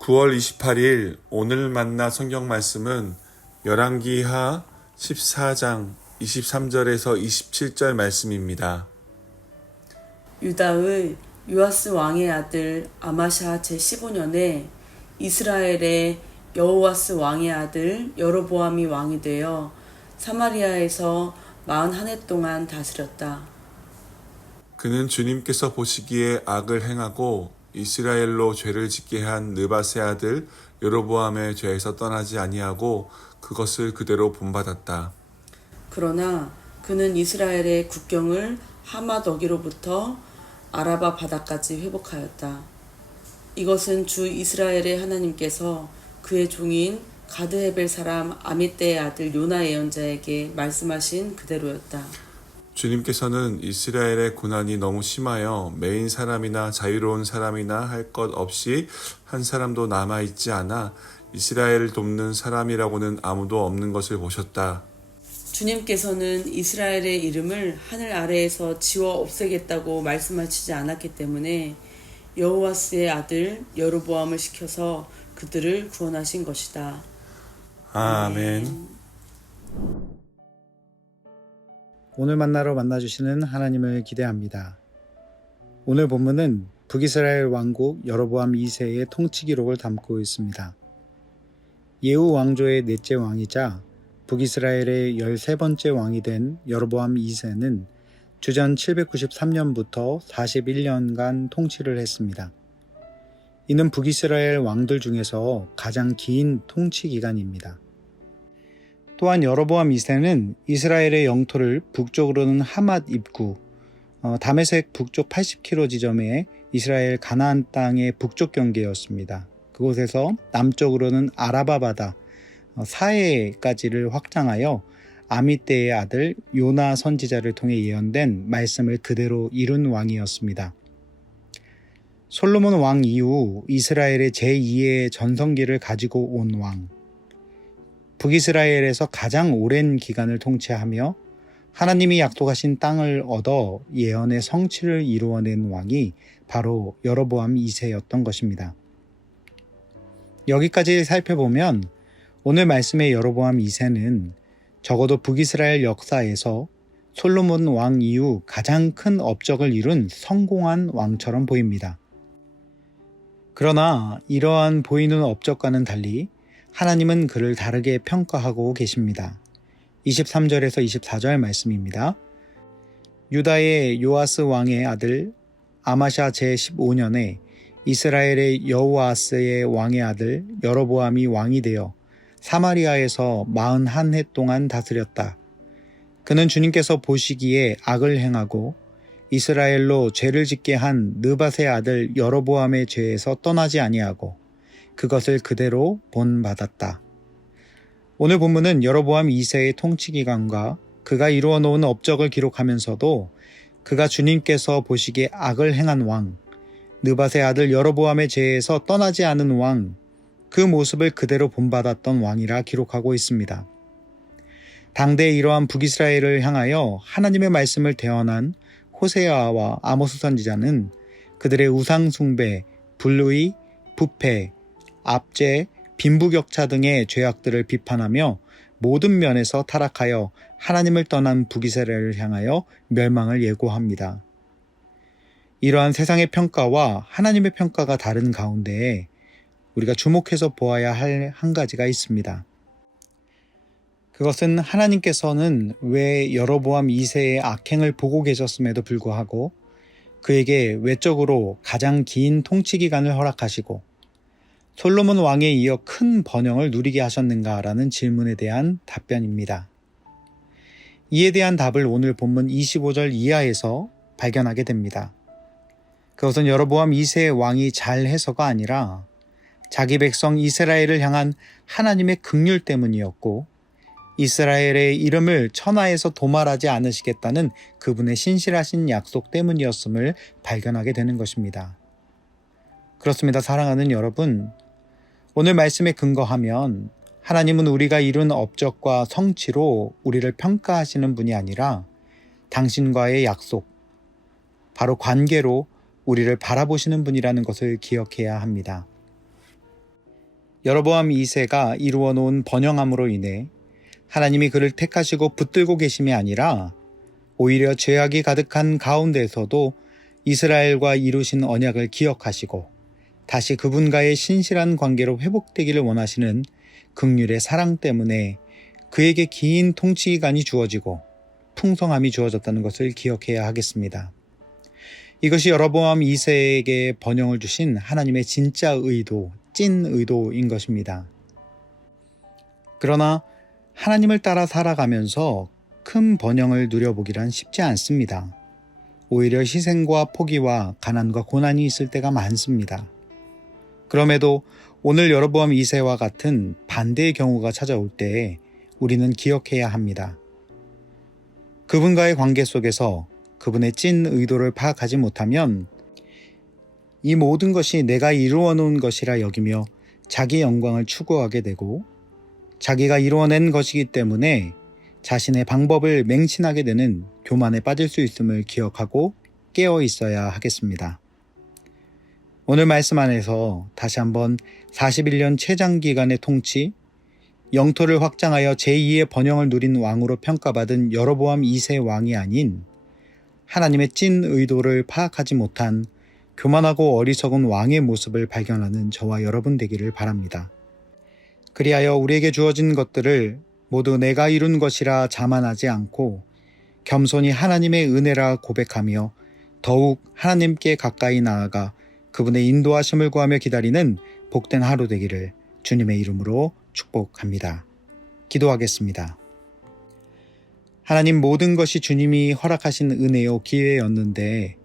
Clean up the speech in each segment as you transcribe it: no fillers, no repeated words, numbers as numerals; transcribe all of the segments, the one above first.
9월 28일 오늘 만나 성경 말씀은 열왕기하 14장 23절에서 27절 말씀입니다. 유다의 요아스 왕의 아들 아마샤 제15년에 이스라엘의 여호와스 왕의 아들 여로보암이 왕이 되어 사마리아에서 41해 동안 다스렸다. 그는 주님께서 보시기에 악을 행하고 이스라엘로 죄를 짓게 한 느밧의 아들 여로보암의 죄에서 떠나지 아니하고 그것을 그대로 본받았다. 그러나 그는 이스라엘의 국경을 하맛 어기로부터 아라바 바다까지 회복하였다. 이것은 주 이스라엘의 하나님께서 그의 종인 가드헤벨 사람 아미떼의 아들 요나 예언자에게 말씀하신 그대로였다. 주님께서는 이스라엘의 고난이 너무 심하여 매인 사람이나 자유로운 사람이나 할 것 없이 한 사람도 남아있지 않아 이스라엘을 돕는 사람이라고는 아무도 없는 것을 보셨다. 주님께서는 이스라엘의 이름을 하늘 아래에서 지워 없애겠다고 말씀하시지 않았기 때문에 여호와스의 아들 여로보암을 시켜서 그들을 구원하신 것이다. 아멘. 오늘 만나러 만나주시는 하나님을 기대합니다. 오늘 본문은 북이스라엘 왕국 여로보암 2세의 통치 기록을 담고 있습니다. 예후 왕조의 넷째 왕이자 북이스라엘의 13번째 왕이 된 여로보암 2세는 주전 793년부터 41년간 통치를 했습니다. 이는 북이스라엘 왕들 중에서 가장 긴 통치 기간입니다. 또한 여로보암 2세는 이스라엘의 영토를 북쪽으로는 하맛 입구, 다메섹 북쪽 80km 지점에 이스라엘 가나안 땅의 북쪽 경계였습니다. 그곳에서 남쪽으로는 아라바 바다, 사해까지를 확장하여 아미떼의 아들 요나 선지자를 통해 예언된 말씀을 그대로 이룬 왕이었습니다. 솔로몬 왕 이후 이스라엘의 제2의 전성기를 가지고 온 왕, 북이스라엘에서 가장 오랜 기간을 통치하며 하나님이 약속하신 땅을 얻어 예언의 성취를 이루어낸 왕이 바로 여로보암 2세였던 것입니다. 여기까지 살펴보면 오늘 말씀의 여로보암 2세는 적어도 북이스라엘 역사에서 솔로몬 왕 이후 가장 큰 업적을 이룬 성공한 왕처럼 보입니다. 그러나 이러한 보이는 업적과는 달리 하나님은 그를 다르게 평가하고 계십니다. 23절에서 24절 말씀입니다. 유다의 요아스 왕의 아들 아마샤 제15년에 이스라엘의 여호아스의 왕의 아들 여로보암이 왕이 되어 사마리아에서 41해 동안 다스렸다. 그는 주님께서 보시기에 악을 행하고 이스라엘로 죄를 짓게 한 느밧의 아들 여로보암의 죄에서 떠나지 아니하고 그것을 그대로 본받았다. 오늘 본문은 여로보암 2세의 통치 기간과 그가 이루어 놓은 업적을 기록하면서도 그가 주님께서 보시기에 악을 행한 왕, 느밧의 아들 여로보암의 죄에서 떠나지 않은 왕, 그 모습을 그대로 본받았던 왕이라 기록하고 있습니다. 당대 이러한 북이스라엘을 향하여 하나님의 말씀을 대언한 호세아와 아모스 선지자는 그들의 우상 숭배, 불의, 부패, 압제, 빈부격차 등의 죄악들을 비판하며 모든 면에서 타락하여 하나님을 떠난 북이스라엘을 향하여 멸망을 예고합니다. 이러한 세상의 평가와 하나님의 평가가 다른 가운데에 우리가 주목해서 보아야 할 한 가지가 있습니다. 그것은 하나님께서는 왜 여로보암 2세의 악행을 보고 계셨음에도 불구하고 그에게 외적으로 가장 긴 통치 기간을 허락하시고 솔로몬 왕에 이어 큰 번영을 누리게 하셨는가라는 질문에 대한 답변입니다. 이에 대한 답을 오늘 본문 25절 이하에서 발견하게 됩니다. 그것은 여로보암 2세의 왕이 잘해서가 아니라 자기 백성 이스라엘을 향한 하나님의 긍휼 때문이었고 이스라엘의 이름을 천하에서 도말하지 않으시겠다는 그분의 신실하신 약속 때문이었음을 발견하게 되는 것입니다. 그렇습니다. 사랑하는 여러분, 오늘 말씀에 근거하면 하나님은 우리가 이룬 업적과 성취로 우리를 평가하시는 분이 아니라 당신과의 약속, 바로 관계로 우리를 바라보시는 분이라는 것을 기억해야 합니다. 여로보암 2세가 이루어 놓은 번영함으로 인해 하나님이 그를 택하시고 붙들고 계심이 아니라 오히려 죄악이 가득한 가운데서도 이스라엘과 이루신 언약을 기억하시고 다시 그분과의 신실한 관계로 회복되기를 원하시는 긍휼의 사랑 때문에 그에게 긴 통치 기간이 주어지고 풍성함이 주어졌다는 것을 기억해야 하겠습니다. 이것이 여로보암 2세에게 번영을 주신 하나님의 진짜 의도, 찐 의도인 것입니다. 그러나 하나님을 따라 살아가면서 큰 번영을 누려보기란 쉽지 않습니다. 오히려 희생과 포기와 가난과 고난이 있을 때가 많습니다. 그럼에도 오늘 여로보암 2세와 같은 반대의 경우가 찾아올 때 우리는 기억해야 합니다. 그분과의 관계 속에서 그분의 찐 의도를 파악하지 못하면 이 모든 것이 내가 이루어 놓은 것이라 여기며 자기 영광을 추구하게 되고 자기가 이루어낸 것이기 때문에 자신의 방법을 맹신하게 되는 교만에 빠질 수 있음을 기억하고 깨어 있어야 하겠습니다. 오늘 말씀 안에서 다시 한번 41년 최장기간의 통치, 영토를 확장하여 제2의 번영을 누린 왕으로 평가받은 여로보암 2세 왕이 아닌 하나님의 찐 의도를 파악하지 못한 교만하고 어리석은 왕의 모습을 발견하는 저와 여러분 되기를 바랍니다. 그리하여 우리에게 주어진 것들을 모두 내가 이룬 것이라 자만하지 않고 겸손히 하나님의 은혜라 고백하며 더욱 하나님께 가까이 나아가 그분의 인도하심을 구하며 기다리는 복된 하루 되기를 주님의 이름으로 축복합니다. 기도하겠습니다. 하나님, 모든 것이 주님이 허락하신 은혜요 기회였는데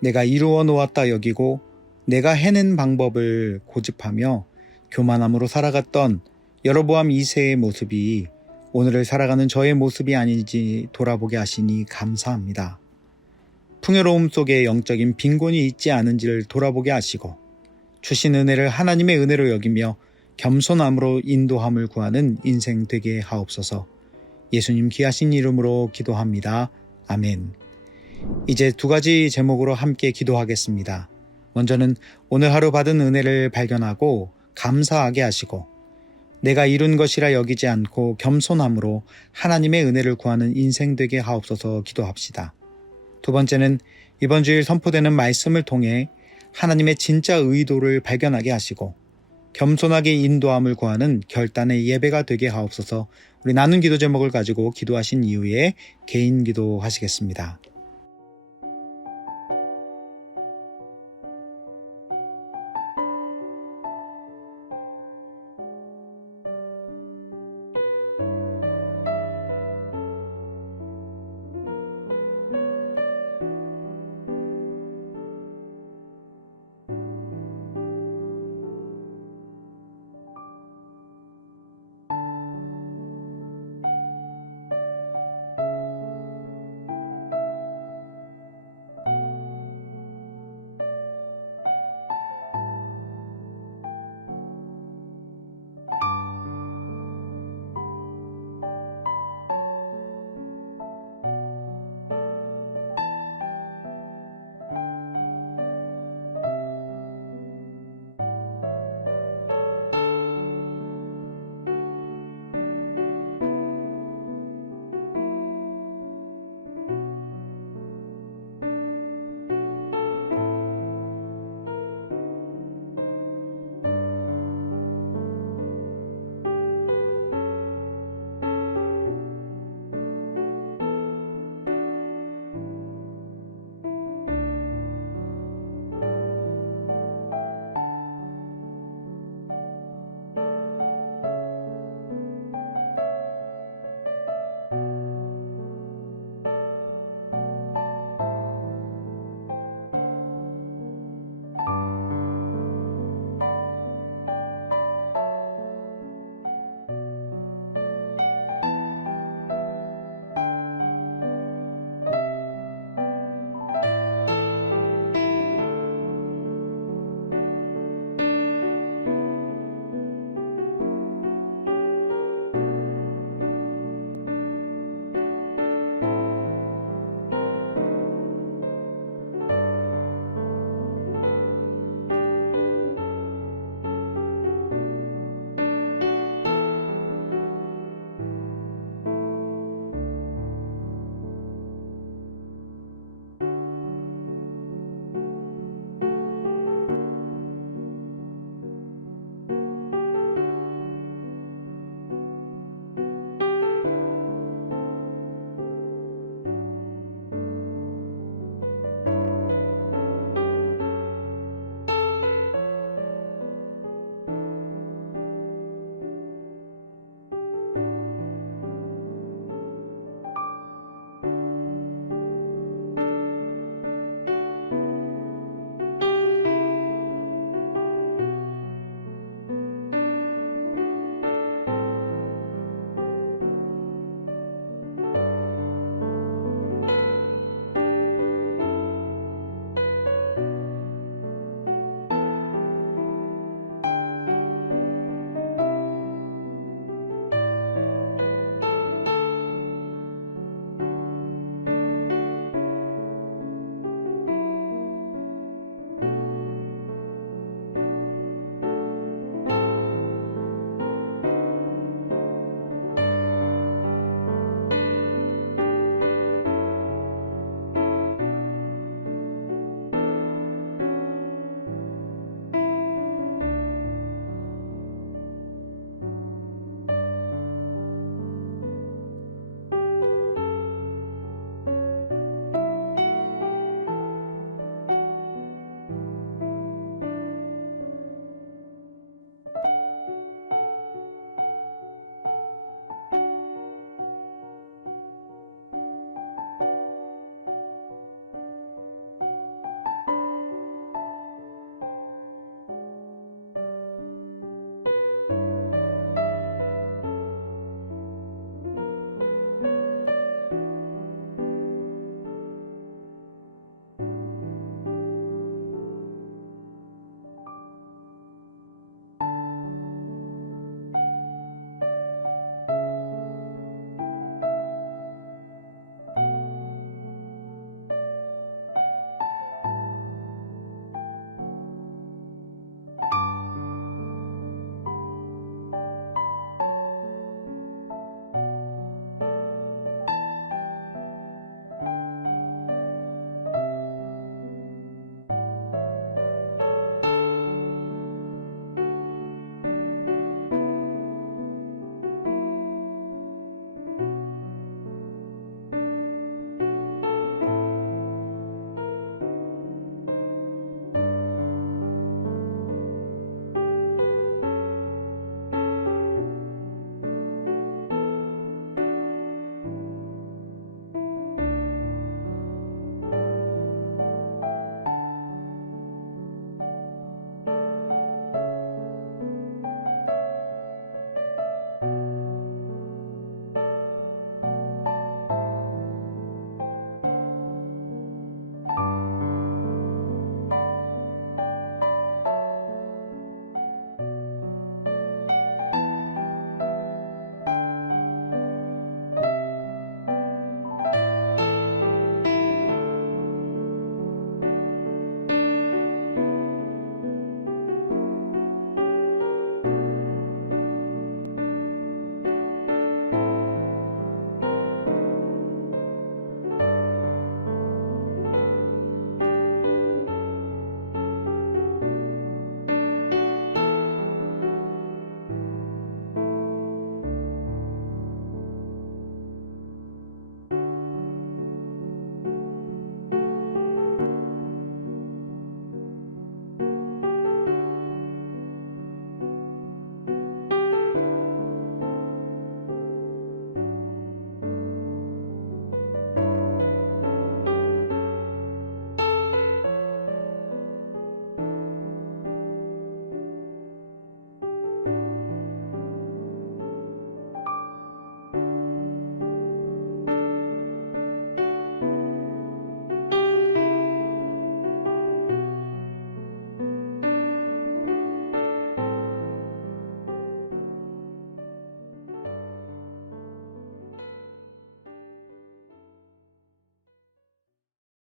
내가 이루어 놓았다 여기고 내가 해낸 방법을 고집하며 교만함으로 살아갔던 여로보암 2세의 모습이 오늘을 살아가는 저의 모습이 아닌지 돌아보게 하시니 감사합니다. 풍요로움 속에 영적인 빈곤이 있지 않은지를 돌아보게 하시고 주신 은혜를 하나님의 은혜로 여기며 겸손함으로 인도함을 구하는 인생 되게 하옵소서. 예수님 귀하신 이름으로 기도합니다. 아멘. 이제 두 가지 제목으로 함께 기도하겠습니다. 먼저는 오늘 하루 받은 은혜를 발견하고 감사하게 하시고 내가 이룬 것이라 여기지 않고 겸손함으로 하나님의 은혜를 구하는 인생 되게 하옵소서 기도합시다. 두 번째는 이번 주일 선포되는 말씀을 통해 하나님의 진짜 의도를 발견하게 하시고 겸손하게 인도함을 구하는 결단의 예배가 되게 하옵소서. 우리 나눈 기도 제목을 가지고 기도하신 이후에 개인 기도하시겠습니다.